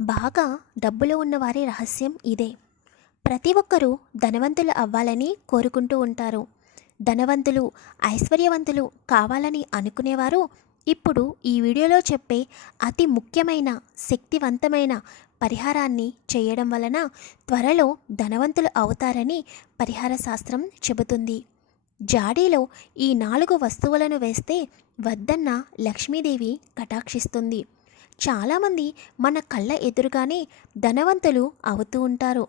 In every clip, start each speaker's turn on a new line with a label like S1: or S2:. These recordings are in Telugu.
S1: బాగా డబ్బులు ఉన్నవారి రహస్యం ఇదే. ప్రతి ఒక్కరూ ధనవంతులు అవ్వాలని కోరుకుంటూ ఉంటారు. ధనవంతులు ఐశ్వర్యవంతులు కావాలని అనుకునేవారు ఇప్పుడు ఈ వీడియోలో చెప్పే అతి ముఖ్యమైన శక్తివంతమైన పరిహారాన్ని చేయడం వలన త్వరలో ధనవంతులు అవుతారని పరిహార శాస్త్రం చెబుతుంది. జాడీలో ఈ నాలుగు వస్తువులను వేస్తే వద్దన్న లక్ష్మీదేవి కటాక్షిస్తుంది. చాలామంది మన కళ్ళ ఎదురుగానే ధనవంతులు అవుతూ ఉంటారు.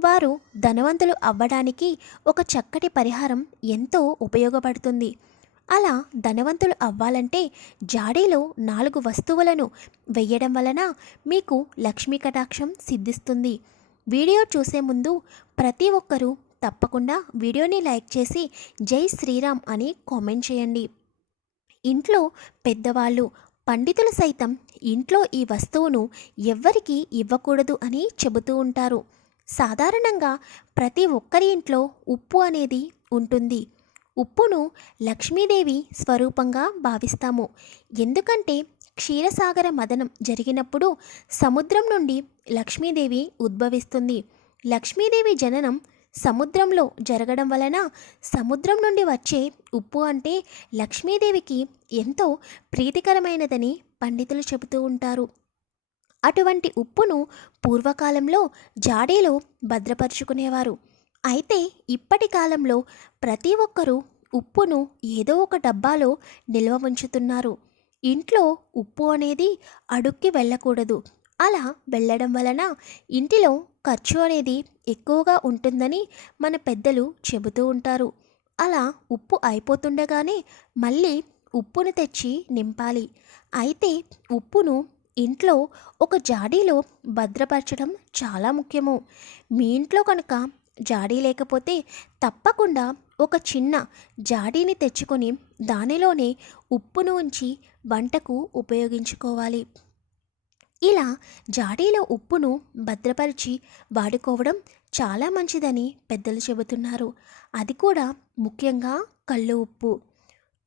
S1: వారు ధనవంతులు అవ్వడానికి ఒక చక్కటి పరిహారం ఎంతో ఉపయోగపడుతుంది. అలా ధనవంతులు అవ్వాలంటే జాడీలో నాలుగు వస్తువులను వెయ్యడం వలన మీకు లక్ష్మీ కటాక్షం సిద్ధిస్తుంది. వీడియో చూసే ముందు ప్రతి ఒక్కరూ తప్పకుండా వీడియోని లైక్ చేసి జై శ్రీరామ్ అని కామెంట్ చేయండి. ఇంట్లో పెద్దవాళ్ళు పండితులు సైతం ఇంట్లో ఈ వస్తువును ఎవ్వరికీ ఇవ్వకూడదు అని చెబుతూ ఉంటారు. సాధారణంగా ప్రతి ఒక్కరి ఇంట్లో ఉప్పు అనేది ఉంటుంది. ఉప్పును లక్ష్మీదేవి స్వరూపంగా భావిస్తాము. ఎందుకంటే క్షీరసాగర మదనం జరిగినప్పుడు సముద్రం నుండి లక్ష్మీదేవి ఉద్భవిస్తుంది. లక్ష్మీదేవి జననం సముద్రంలో జరగడం వలన సముద్రం నుండి వచ్చే ఉప్పు అంటే లక్ష్మీదేవికి ఎంతో ప్రీతికరమైనదని పండితులు చెబుతూ ఉంటారు. అటువంటి ఉప్పును పూర్వకాలంలో జాడీలో భద్రపరుచుకునేవారు. అయితే ఇప్పటి కాలంలో ప్రతి ఒక్కరూ ఉప్పును ఏదో ఒక డబ్బాలో నిల్వ ఉంచుతున్నారు. ఇంట్లో ఉప్పు అనేది అడుక్కి వెళ్ళకూడదు. అలా వెళ్ళడం వలన ఇంటిలో ఖర్చు అనేది ఎక్కువగా ఉంటుందని మన పెద్దలు చెబుతూ ఉంటారు. అలా ఉప్పు అయిపోతుండగానే మళ్ళీ ఉప్పును తెచ్చి నింపాలి. అయితే ఉప్పును ఇంట్లో ఒక జాడీలో భద్రపరచడం చాలా ముఖ్యము. మీ ఇంట్లో కనుక జాడీ లేకపోతే తప్పకుండా ఒక చిన్న జాడీని తెచ్చుకొని దానిలోనే ఉప్పును ఉంచి వంటకు ఉపయోగించుకోవాలి. ఇలా జాడీలో ఉప్పును భద్రపరిచి వాడుకోవడం చాలా మంచిదని పెద్దలు చెబుతున్నారు. అది కూడా ముఖ్యంగా కళ్ళు ఉప్పు.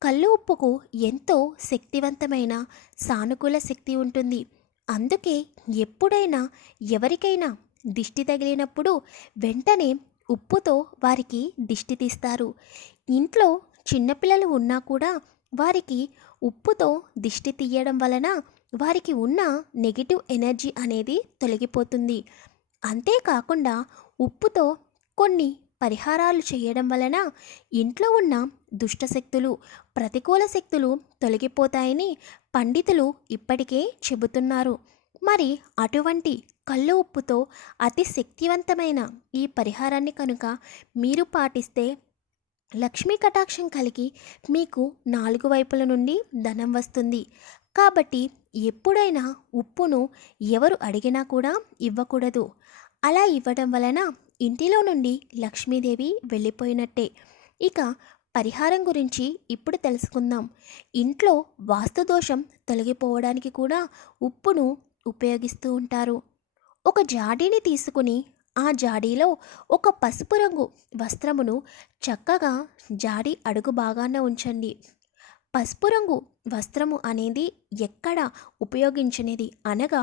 S1: కళ్ళు ఉప్పుకు ఎంతో శక్తివంతమైన సానుకూల శక్తి ఉంటుంది. అందుకే ఎప్పుడైనా ఎవరికైనా దిష్టి తగిలినప్పుడు వెంటనే ఉప్పుతో వారికి దిష్టి తీస్తారు. ఇంట్లో చిన్నపిల్లలు ఉన్నా కూడా వారికి ఉప్పుతో దిష్టి తీయడం వలన వారికి ఉన్న నెగిటివ్ ఎనర్జీ అనేది తొలగిపోతుంది. అంతేకాకుండా ఉప్పుతో కొన్ని పరిహారాలు చేయడం వలన ఇంట్లో ఉన్న దుష్టశక్తులు ప్రతికూల శక్తులు తొలగిపోతాయని పండితులు ఇప్పటికే చెబుతున్నారు. మరి అటువంటి కళ్ళు ఉప్పుతో అతి శక్తివంతమైన ఈ పరిహారాన్ని కనుక మీరు పాటిస్తే లక్ష్మీ కటాక్షం కలిగి మీకు నాలుగు వైపుల నుండి ధనం వస్తుంది. కాబట్టి ఎప్పుడైనా ఉప్పును ఎవరు అడిగినా కూడా ఇవ్వకూడదు. అలా ఇవ్వడం వలన ఇంటిలో నుండి లక్ష్మీదేవి వెళ్ళిపోయినట్టే. ఇక పరిహారం గురించి ఇప్పుడు తెలుసుకుందాం. ఇంట్లో వాస్తు దోషం తొలగిపోవడానికి కూడా ఉప్పును ఉపయోగిస్తూ ఉంటారు. ఒక జాడీని తీసుకుని ఆ జాడీలో ఒక పసుపు రంగు వస్త్రమును చక్కగా జాడీ అడుగు భాగాన ఉంచండి. పసుపు రంగు వస్త్రము అనేది ఎక్కడ ఉపయోగించనిది అనగా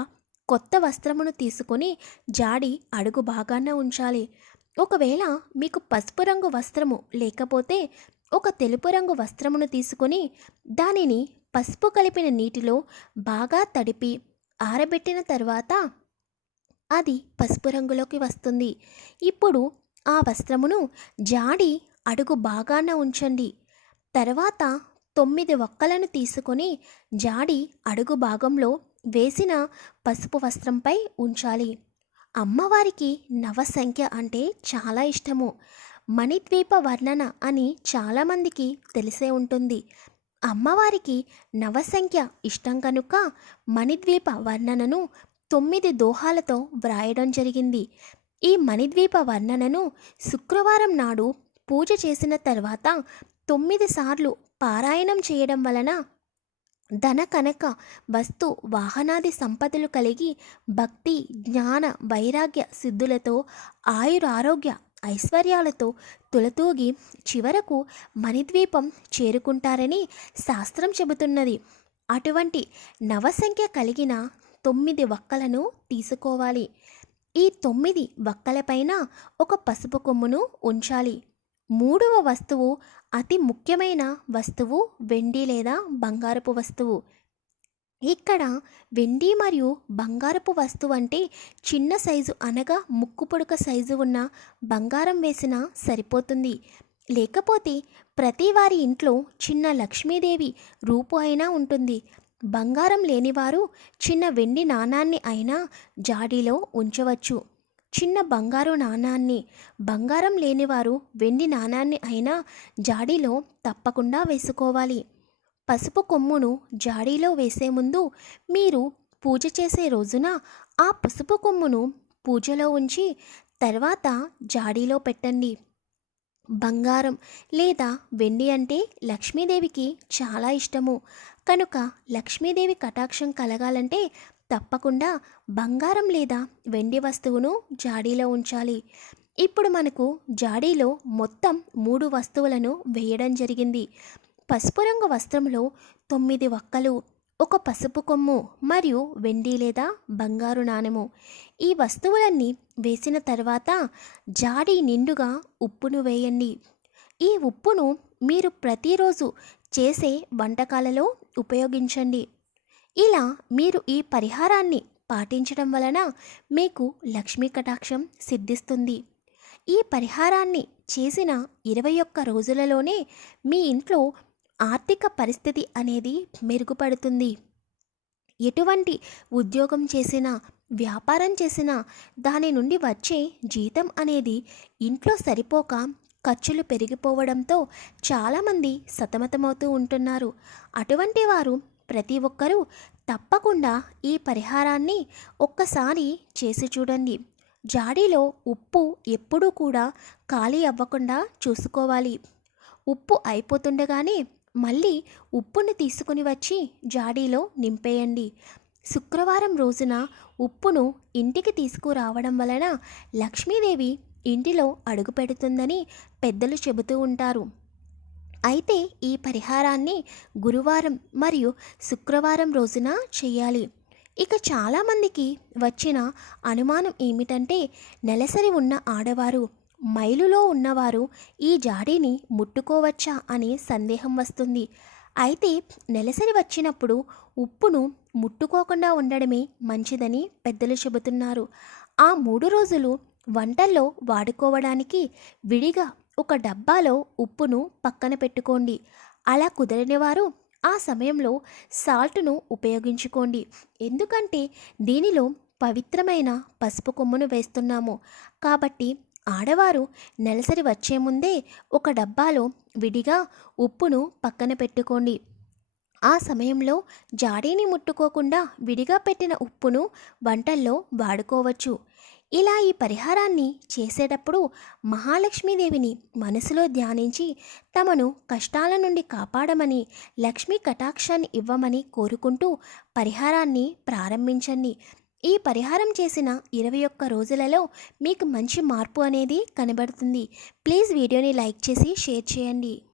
S1: కొత్త వస్త్రమును తీసుకొని జాడి అడుగు భాగాన ఉంచాలి. ఒకవేళ మీకు పసుపు రంగు వస్త్రము లేకపోతే ఒక తెలుపు రంగు వస్త్రమును తీసుకొని దానిని పసుపు కలిపిన నీటిలో బాగా తడిపి ఆరబెట్టిన తర్వాత అది పసుపు రంగులోకి వస్తుంది. ఇప్పుడు ఆ వస్త్రమును జాడి అడుగు బాగాన ఉంచండి. తర్వాత తొమ్మిది ఒక్కలను తీసుకొని జాడి అడుగు భాగంలో వేసిన పసుపు వస్త్రంపై ఉంచాలి. అమ్మవారికి నవ సంఖ్య అంటే చాలా ఇష్టము. మణిద్వీప వర్ణన అని చాలామందికి తెలిసే ఉంటుంది. అమ్మవారికి నవసంఖ్య ఇష్టం కనుక మణిద్వీప వర్ణనను తొమ్మిది దోహాలతో వ్రాయడం జరిగింది. ఈ మణిద్వీప వర్ణనను శుక్రవారం నాడు పూజ చేసిన తర్వాత తొమ్మిది సార్లు పారాయణం చేయడం వలన ధన కనక వస్తు వాహనాది సంపదలు కలిగి భక్తి జ్ఞాన వైరాగ్య సిద్ధులతో ఆయురారోగ్య ఐశ్వర్యాలతో తులతూగి చివరకు మణిద్వీపం చేరుకుంటారని శాస్త్రం చెబుతున్నది. అటువంటి నవసంఖ్య కలిగిన తొమ్మిది వక్కలను తీసుకోవాలి. ఈ తొమ్మిది వక్కలపైన ఒక పసుపు కొమ్మును ఉంచాలి. మూడవ వస్తువు అతి ముఖ్యమైన వస్తువు వెండి లేదా బంగారపు వస్తువు. ఇక్కడ వెండి మరియు బంగారపు వస్తువు అంటే చిన్న సైజు అనగా ముక్కు పొడుక సైజు ఉన్న బంగారం వేసినా సరిపోతుంది. లేకపోతే ప్రతి వారి ఇంట్లో చిన్న లక్ష్మీదేవి రూపు అయినా ఉంటుంది. బంగారం లేనివారు చిన్న వెండి నాణాన్ని అయినా జాడీలో ఉంచవచ్చు. చిన్న బంగారు నాణాన్ని బంగారం లేనివారు వెండి నాణాన్ని అయినా జాడీలో తప్పకుండా వేసుకోవాలి. పసుపు కొమ్మును జాడీలో వేసే ముందు మీరు పూజ చేసే రోజున ఆ పసుపు కొమ్మును పూజలో ఉంచి తర్వాత జాడీలో పెట్టండి. బంగారం లేదా వెండి అంటే లక్ష్మీదేవికి చాలా ఇష్టము. కనుక లక్ష్మీదేవి కటాక్షం కలగాలంటే తప్పకుండా బంగారం లేదా వెండి వస్తువును జాడీలో ఉంచాలి. ఇప్పుడు మనకు జాడీలో మొత్తం మూడు వస్తువులను వేయడం జరిగింది. పసుపు రంగు వస్త్రంలో తొమ్మిది ఒక్కలు ఒక పసుపు కొమ్ము మరియు వెండి లేదా బంగారు నాణెము. ఈ వస్తువులన్నీ వేసిన తర్వాత జాడి నిండుగా ఉప్పును వేయండి. ఈ ఉప్పును మీరు ప్రతిరోజు చేసే వంటకాలలో ఉపయోగించండి. ఇలా మీరు ఈ పరిహారాన్ని పాటించడం వలన మీకు లక్ష్మీ కటాక్షం సిద్ధిస్తుంది. ఈ పరిహారాన్ని చేసిన ఇరవై ఒక్క రోజులలోనే మీ ఇంట్లో ఆర్థిక పరిస్థితి అనేది మెరుగుపడుతుంది. ఎటువంటి ఉద్యోగం చేసినా వ్యాపారం చేసినా దాని నుండి వచ్చే జీతం అనేది ఇంట్లో సరిపోక ఖర్చులు పెరిగిపోవడంతో చాలామంది సతమతమవుతూ ఉంటున్నారు. అటువంటి వారు ప్రతి ఒక్కరూ తప్పకుండా ఈ పరిహారాన్ని ఒక్కసారి చేసి చూడండి. జాడీలో ఉప్పు ఎప్పుడూ కూడా ఖాళీ అవ్వకుండా చూసుకోవాలి. ఉప్పు అయిపోతుండగానే మళ్ళీ ఉప్పుని తీసుకుని వచ్చి జాడీలో నింపేయండి. శుక్రవారం రోజున ఉప్పును ఇంటికి తీసుకురావడం వలన లక్ష్మీదేవి ఇంటిలో అడుగు పెడుతుందని పెద్దలు చెబుతూ ఉంటారు. అయితే ఈ పరిహారాన్ని గురువారం మరియు శుక్రవారం రోజున చేయాలి. ఇక చాలామందికి వచ్చిన అనుమానం ఏమిటంటే నెలసరి ఉన్న ఆడవారు మైలులో ఉన్నవారు ఈ జాడీని ముట్టుకోవచ్చా అనే సందేహం వస్తుంది. అయితే నెలసరి వచ్చినప్పుడు ఉప్పును ముట్టుకోకుండా ఉండడమే మంచిదని పెద్దలు చెబుతున్నారు. ఆ మూడు రోజులు వంటల్లో వాడుకోవడానికి విడిగా ఒక డబ్బాలో ఉప్పును పక్కన పెట్టుకోండి. అలా కుదరని వారు ఆ సమయంలో సాల్ట్ను ఉపయోగించుకోండి. ఎందుకంటే దీనిలో పవిత్రమైన పసుపు కొమ్మును వేస్తున్నాము. కాబట్టి ఆడవారు నెలసరి వచ్చే ముందే ఒక డబ్బాలో విడిగా ఉప్పును పక్కన పెట్టుకోండి. ఆ సమయంలో జాడీని ముట్టుకోకుండా విడిగా పెట్టిన ఉప్పును వంటల్లో వాడుకోవచ్చు. ఇలా ఈ పరిహారాన్ని చేసేటప్పుడు మహాలక్ష్మీదేవిని మనసులో ధ్యానించి తమను కష్టాల నుండి కాపాడమని లక్ష్మీ కటాక్షాన్ని ఇవ్వమని కోరుకుంటూ పరిహారాన్ని ప్రారంభించండి. ఈ పరిహారం చేసిన ఇరవై ఒక్క రోజులలో మీకు మంచి మార్పు అనేది కనబడుతుంది. ప్లీజ్ వీడియోని లైక్ చేసి షేర్ చేయండి.